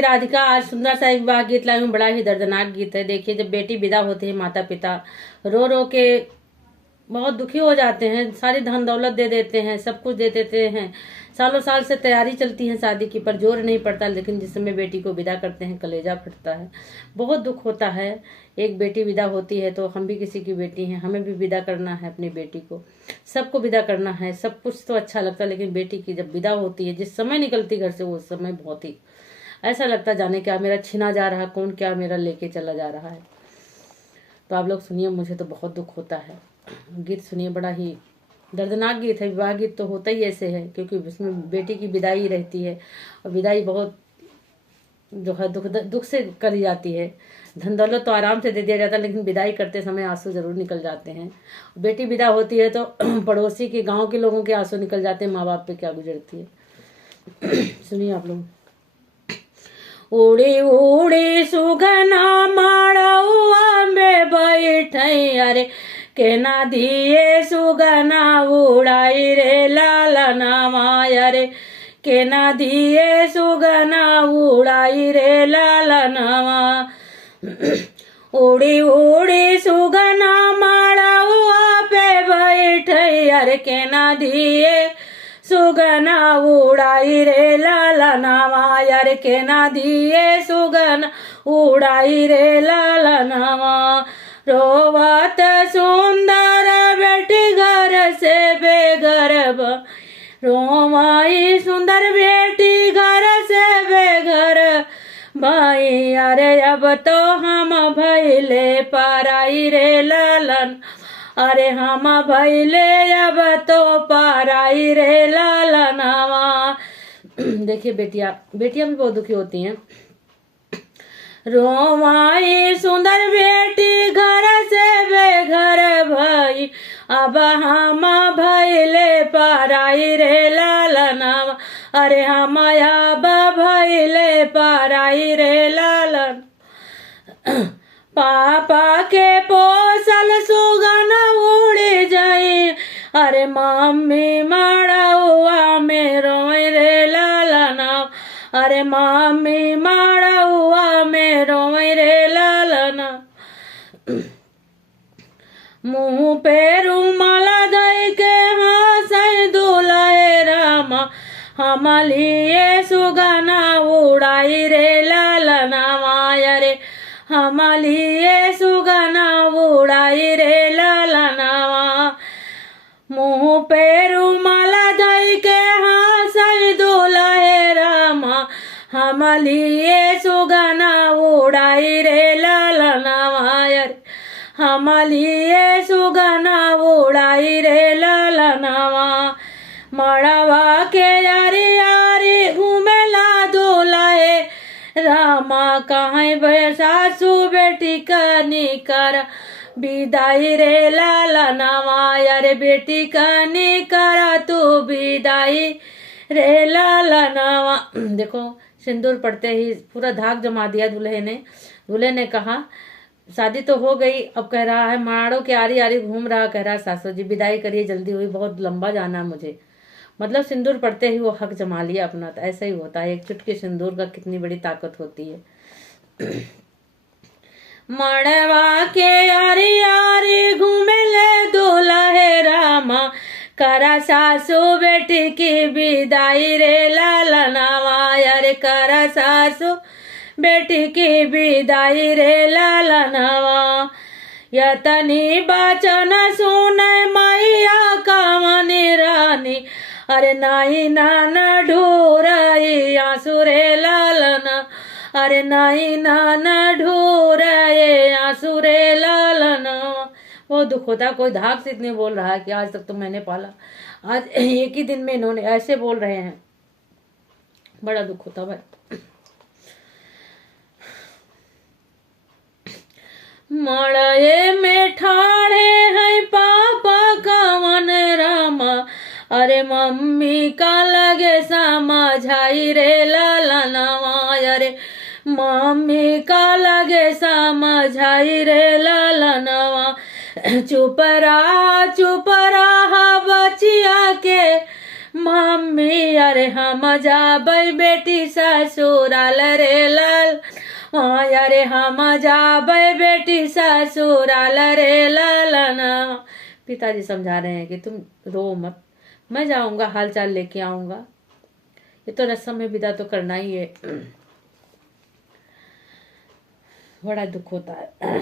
राधिका आज सुंदर सा एक विवाह गीत लाई हूँ। बड़ा ही दर्दनाक गीत है। देखिए, जब बेटी विदा होती है, माता पिता रो रो के बहुत दुखी हो जाते हैं, सारी धन दौलत दे देते हैं, सब कुछ दे देते हैं, सालों साल से तैयारी चलती है शादी की, पर जोर नहीं पड़ता। लेकिन जिस समय बेटी को विदा करते हैं, कलेजा फटता है, बहुत दुख होता है। एक बेटी विदा होती है तो हम भी किसी की बेटी हैं, हमें भी विदा करना है अपनी बेटी को, सबको विदा करना है। सब कुछ तो अच्छा लगता है, लेकिन बेटी की जब विदा होती है, जिस समय निकलती घर से, वो समय बहुत ही ऐसा लगता जाने क्या मेरा छीना जा रहा, कौन क्या मेरा लेके चला जा रहा है। तो आप लोग सुनिए, मुझे तो बहुत दुख होता है। गीत सुनिए, बड़ा ही दर्दनाक गीत है। विवाह गीत तो होता ही ऐसे है, क्योंकि उसमें बेटी की विदाई रहती है, और विदाई बहुत जो है दुख से करी जाती है। धन दौलत तो आराम से दे दिया जाता है, लेकिन विदाई करते समय आंसू जरूर निकल जाते हैं। बेटी विदा होती है तो पड़ोसी के, गांव के लोगों के आंसू निकल जाते हैं। माँ बाप पे क्या गुजरती है। सुनिए आप लोग। उड़ी उड़ी सुगना माड़ुआ में बैठई, अरे केना दिए सुगना उड़ाई रे लालनावा, अरे केना दिए सुगना उड़ाई रे लालनावा। उड़ी उड़ी सुगना माड़ुआ पे बैठई, अरे केना दिए सुगना उड़ाई रे लालनावा, यार के ना दिए सुगना उड़ाई रे लालनावा। रोवत सुंदर बेटी घर से बेघर, रोवाई सुंदर बेटी घर से बेघर भाई, अरे अब तो हम भैले पराई रे लालन, अरे हम भैले अब तो पराई रे लालनावा। देखिए, बेटियां भी बहुत दुखी होती हैं। रोवाई सुंदर बेटी घर से बेघर भाई, अब हम भैले पराई रे लालनावा, अरे हम अब भैले पराई रे लालन। पापा के पोसल सुगन उड़ी जाई, अरे मम्मी माड़ुआ में रोई रे लालना, अरे मम्मी माड़ुआ में रोई रे लालना। मुंह पे रुमाला दई के हंसई दुल्हे रामा, हम लिए सुगना उड़ाई रे लालनावा, अरे हम लिए सुगना उड़ाई रे लालनावा। मुंह पे रुमाला दई के हंसई दुल्हे रामा, हम लिए सुगना उड़ाई रे लालनावा, हम लिए सुगना उड़ाई रे लालनावा। मड़वा के यारी यारी घूमेला दुल्हे रामा, कहीं सासू बेटी कनी कर विदाई रे लालनावा, अरे बेटी कनी करा तू विदाई रे लालनावा। देखो, सिंदूर पड़ते ही पूरा धाक जमा दिया दूल्हे ने। दूल्हे ने कहा, शादी तो हो गई, अब कह रहा है माड़ो के आरी आरी घूम रहा, कह रहा सासू जी विदाई करिए, जल्दी हुई, बहुत लंबा जाना मुझे। मतलब सिंदूर पड़ते ही वो हक जमा लिया अपना। तो ऐसा ही होता है, एक चुटकी सिंदूर का कितनी बड़ी ताकत होती है। मड़वा के यारी यारी घूमे ले दुल्हे रामा, करा सासू बेटी की विदाई रे लालनावा, अरे करा सासू बेटी की विदाई रे लालनावा। यतनी बचन सुने मैया कामनी रानी, अरे नाई नाना ढूरई आंसू रे लालना, अरे नाई नाना ढूरई आंसू रे लालना। वो दुख होता, कोई धाक से इतने बोल रहा है कि आज तक तो मैंने पाला, आज एक ही दिन में इन्होंने ऐसे बोल रहे हैं। बड़ा दुख होता भाई। मड़े में ठाड़े हैं पापा कवन रामा, अरे मम्मी का लगे समझाई रे लालनावा, अरे मम्मी का लगे समझाई रे लालनावा। चुप रहा बचिया के मम्मी अरे हम जाबै बेटी ससुराल रे लाल अरे हम जाबै बेटी ससुराल रे लालना। पिताजी समझा रहे हैं कि तुम रो मत, मैं जाऊंगा, हाल चाल लेके आऊंगा, ये तो रस्म में विदा तो करना ही है। बड़ा दुख होता है।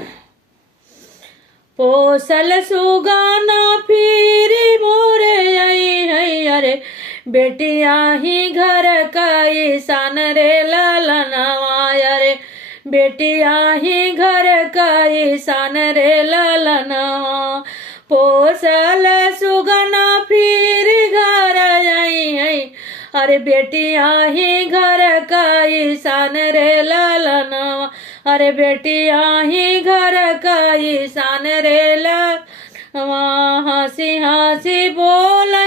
पोसल सुगाना फिर मोरे आई है अरे बेटिया ही घर का ईशान रे लालनावा अरे बेटिया ही घर का ईशान रे लालनावा। पोसल सुगना फिर घर आई है अरे बेटिया ही घर का ईशान रे लालनावा अरे बेटिया ही घर का ईशान रे लालनावा। हंसी हंसी बोले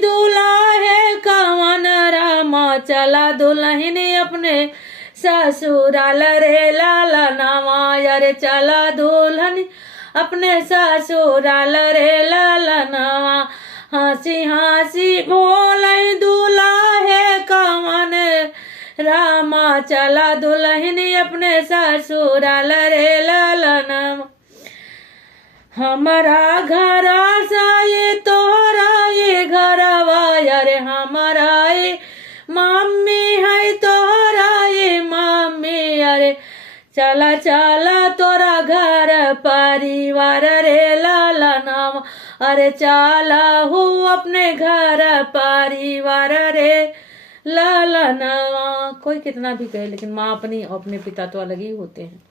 दूल्हा है कवन रामा चला दुल्हन अपने ससुराल रे लालनावा अरे चला दुल्हन अपने ससुराल रे लालनावा। हंसी हंसी बोले दूल्हा है कवन रामा चला दुल्हन अपने ससुराल रे लालनावा। हमारा घर ये तोहरा ये घरवा अरे हमारा ये मम्मी है तोहरा ये मम्मी अरे चला चला तोरा घर परिवार रे लालनावा अरे चला हूँ अपने घर परिवार रे लालनावा। कोई कितना भी कहे लेकिन माँ अपनी और अपने पिता तो अलग ही होते हैं।